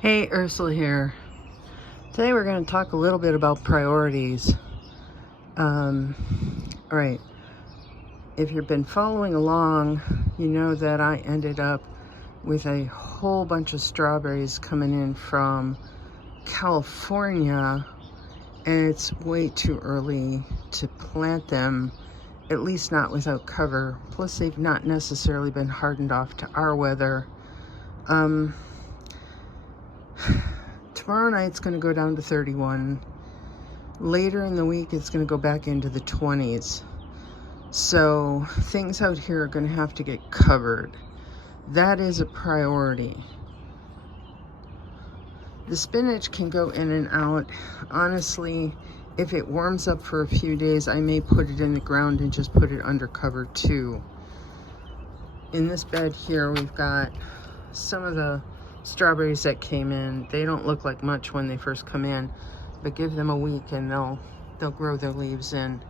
Hey, Ursula here. Today we're going to talk a little bit about priorities. All right, if you've been following along, you know that I ended up with a whole bunch of strawberries coming in from California, and it's way too early to plant them, at least not without cover. Plus, they've not necessarily been hardened off to our weather. Tomorrow night's going to go down to 31. Later in the week, it's going to go back into the 20s. So things out here are going to have to get covered. That is a priority. The spinach can go in and out. Honestly, if it warms up for a few days, I may put it in the ground and just put it under cover too. In this bed here, we've got some of the strawberries that came in. They don't look like much when they first come in, but give them a week and they'll grow their leaves in.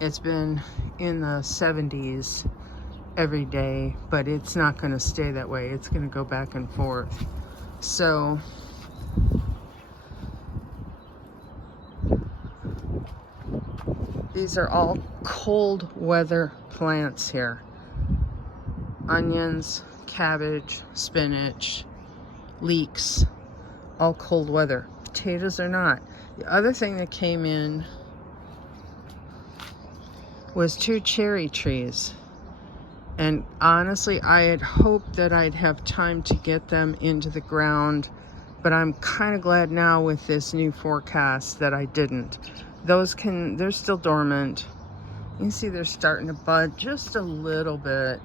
It's been in the 70s every day, but it's not going to stay that way. It's going to go back and forth. So these are all cold weather plants here. Onions, cabbage, spinach, leeks, all cold weather. Potatoes are not. The other thing that came in was 2 cherry trees. And honestly, I had hoped that I'd have time to get them into the ground, but I'm kind of glad now with this new forecast that I didn't. They're still dormant. You can see they're starting to bud just a little bit.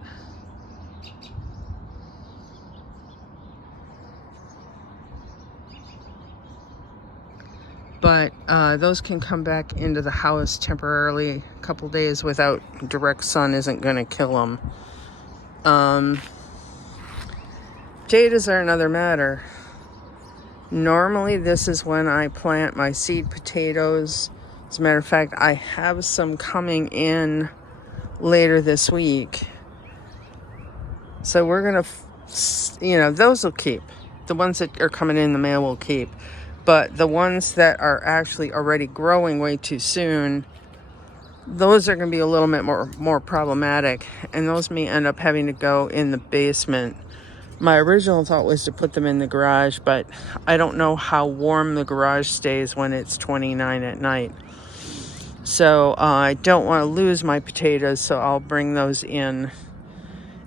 But those can come back into the house temporarily. A couple days without direct sun isn't going to kill them. Potatoes are another matter. Normally this is when I plant my seed potatoes. As a matter of fact, I have some coming in later this week. So we're going to, those will keep. The ones that are coming in the mail will keep. But the ones that are actually already growing way too soon, those are going to be a little bit more problematic. And those may end up having to go in the basement. My original thought was to put them in the garage, but I don't know how warm the garage stays when it's 29 at night. So I don't want to lose my potatoes, so I'll bring those in.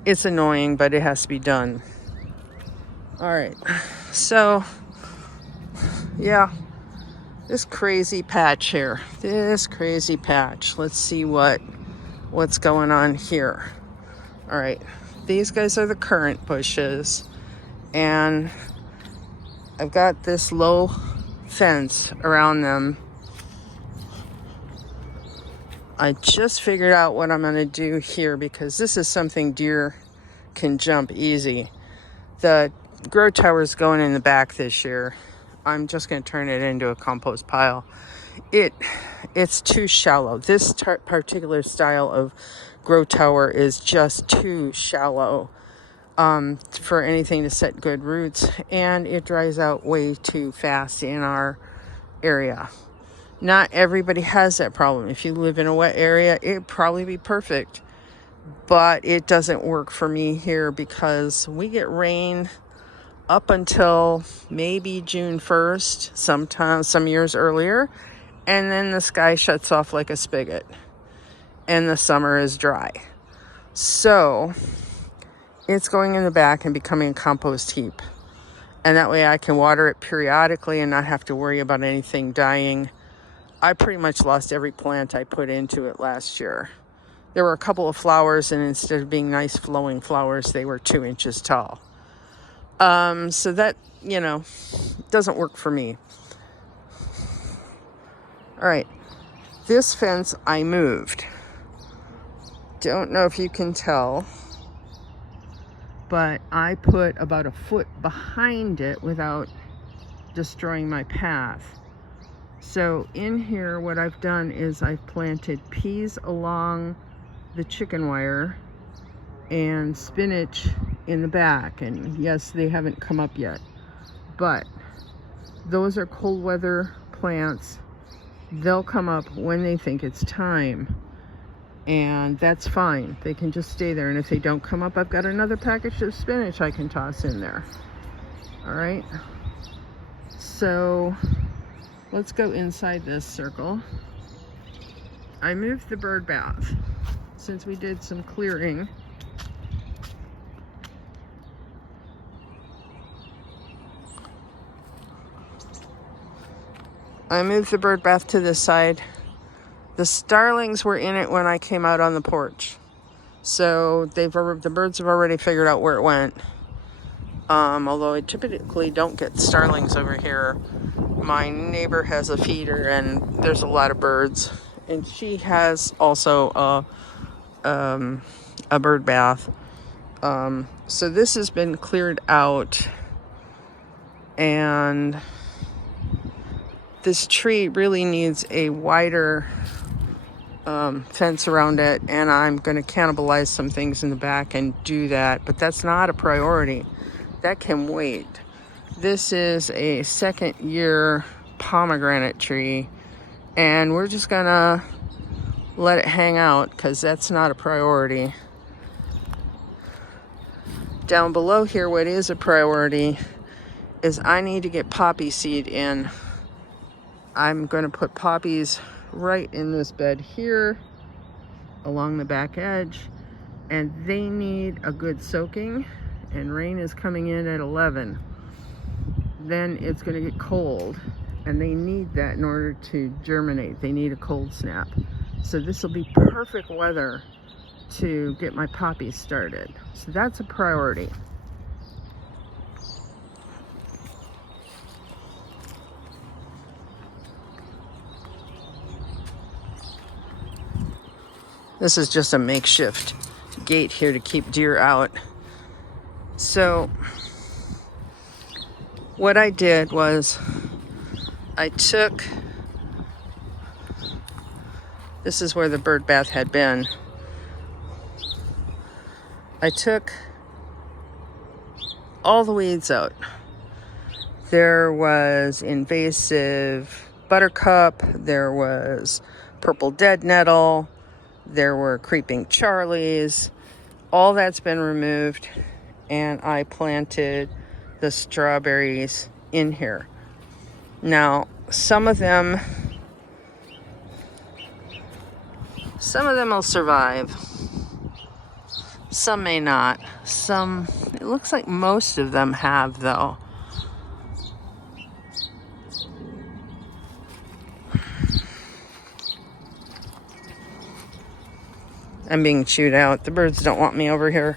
It's annoying, but it has to be done. All right. So yeah, this crazy patch here. Let's see what's going on here. All right, these guys are the currant bushes, and I've got this low fence around them. I just figured out what I'm going to do here because this is something deer can jump easy. The grow tower is going in the back this year. I'm just going to turn it into a compost pile. It's too shallow. This particular style of grow tower is just too shallow for anything to set good roots, and it dries out way too fast in our area. Not everybody has that problem. If you live in a wet area, it'd probably be perfect, but it doesn't work for me here because we get rain up until maybe June 1st, sometimes some years earlier, and then the sky shuts off like a spigot and the summer is dry. So it's going in the back and becoming a compost heap, and that way I can water it periodically and not have to worry about anything dying. I pretty much lost every plant I put into it last year. There were a couple of flowers, and instead of being nice flowing flowers, they were 2 inches tall. So that, doesn't work for me. All right. This fence I moved. Don't know if you can tell, but I put about a foot behind it without destroying my path. So in here, what I've done is I've planted peas along the chicken wire and spinach in the back. And yes, they haven't come up yet, but those are cold weather plants. They'll come up when they think it's time, and that's fine. They can just stay there, and if they don't come up, I've got another package of spinach I can toss in there. All right, so let's go inside this circle. I moved the bird bath since we did some clearing. I moved the bird bath to this side. The starlings were in it when I came out on the porch, so the birds have already figured out where it went. Although I typically don't get starlings over here. My neighbor has a feeder and there's a lot of birds, and she has also a bird bath. So this has been cleared out, and this tree really needs a wider fence around it, and I'm going to cannibalize some things in the back and do that, but that's not a priority. That can wait. This is a second year pomegranate tree, and we're just going to let it hang out because that's not a priority. Down below here, what is a priority is I need to get poppy seed in. I'm going to put poppies right in this bed here along the back edge, and they need a good soaking, and rain is coming in at 11. Then it's going to get cold, and they need that in order to germinate. They need a cold snap. So this will be perfect weather to get my poppies started. So that's a priority. This is just a makeshift gate here to keep deer out. So what I did was this is where the bird bath had been. I took all the weeds out. There was invasive buttercup, there was purple dead nettle, there were creeping charlies. All that's been removed, and I planted the strawberries in here. Now, some of them will survive. Some may not. It looks like most of them have, though. I'm being chewed out. The birds don't want me over here.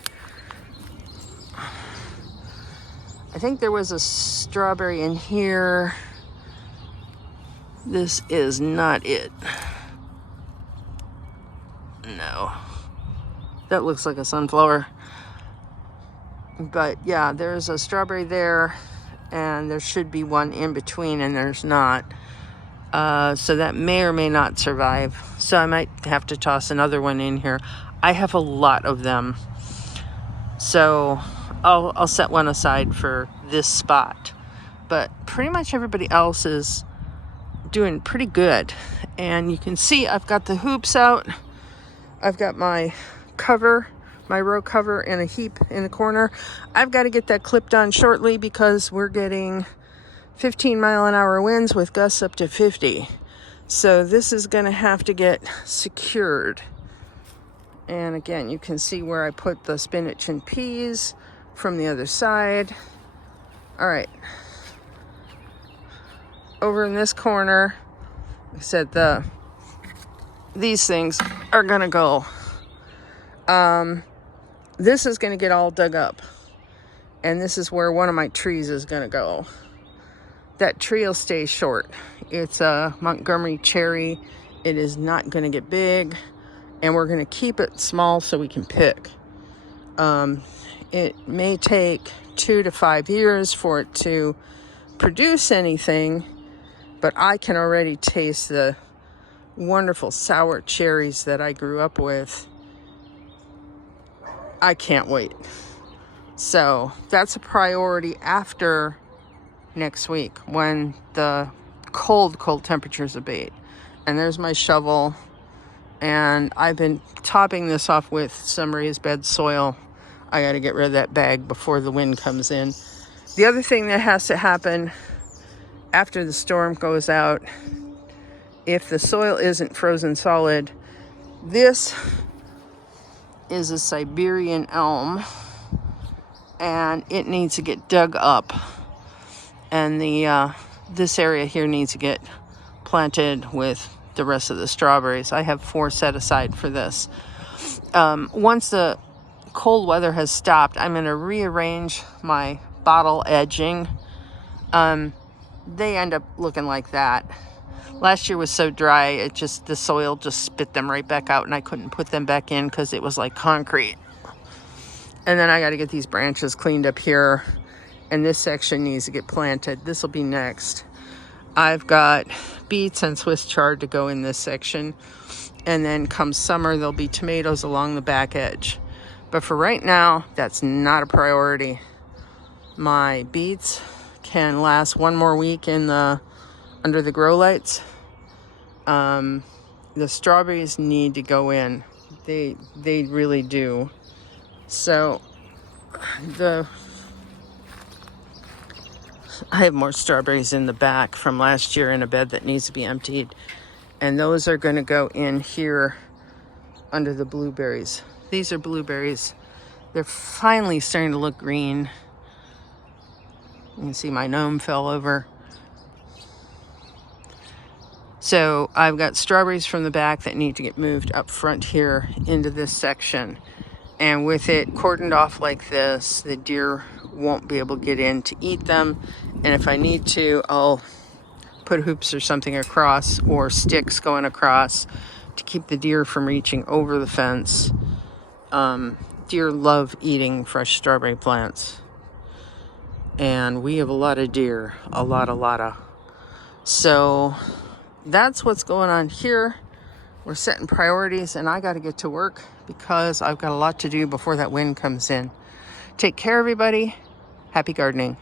I think there was a strawberry in here. This is not it. No. That looks like a sunflower. But yeah, there's a strawberry there, and there should be one in between, and there's not. So that may or may not survive. So I might have to toss another one in here. I have a lot of them. So I'll set one aside for this spot. But pretty much everybody else is doing pretty good. And you can see I've got the hoops out. I've got my cover, my row cover in a heap in the corner. I've got to get that clipped on shortly because we're getting 15-mile-an-hour winds with gusts up to 50. So this is going to have to get secured. And again, you can see where I put the spinach and peas from the other side. All right. Over in this corner, like I said, these things are going to go. This is going to get all dug up. And this is where one of my trees is going to go. That tree will stay short. It's a Montgomery cherry. It is not going to get big, and we're going to keep it small so we can pick. It may take 2 to 5 years for it to produce anything, but I can already taste the wonderful sour cherries that I grew up with. I can't wait. So that's a priority after next week when the cold temperatures abate. And there's my shovel. And I've been topping this off with some raised bed soil. I got to get rid of that bag before the wind comes in. The other thing that has to happen after the storm goes out, if the soil isn't frozen solid, this is a Siberian elm and it needs to get dug up. And this area here needs to get planted with the rest of the strawberries. I have 4 set aside for this. Once the cold weather has stopped, I'm going to rearrange my bottle edging. They end up looking like that. Last year was so dry, the soil just spit them right back out and I couldn't put them back in because it was like concrete. And then I got to get these branches cleaned up here, and this section needs to get planted. This will be next. I've got beets and Swiss chard to go in this section. And then come summer, there'll be tomatoes along the back edge. But for right now, that's not a priority. My beets can last 1 more week under the grow lights. The strawberries need to go in. They really do. So I have more strawberries in the back from last year in a bed that needs to be emptied. And those are going to go in here under the blueberries. These are blueberries. They're finally starting to look green. You can see my gnome fell over. So I've got strawberries from the back that need to get moved up front here into this section. And with it cordoned off like this, the deer won't be able to get in to eat them. And if I need to, I'll put hoops or something across, or sticks going across to keep the deer from reaching over the fence. Deer love eating fresh strawberry plants. And we have a lot of deer, a lot of. So that's what's going on here. We're setting priorities, and I got to get to work because I've got a lot to do before that wind comes in. Take care, everybody. Happy gardening.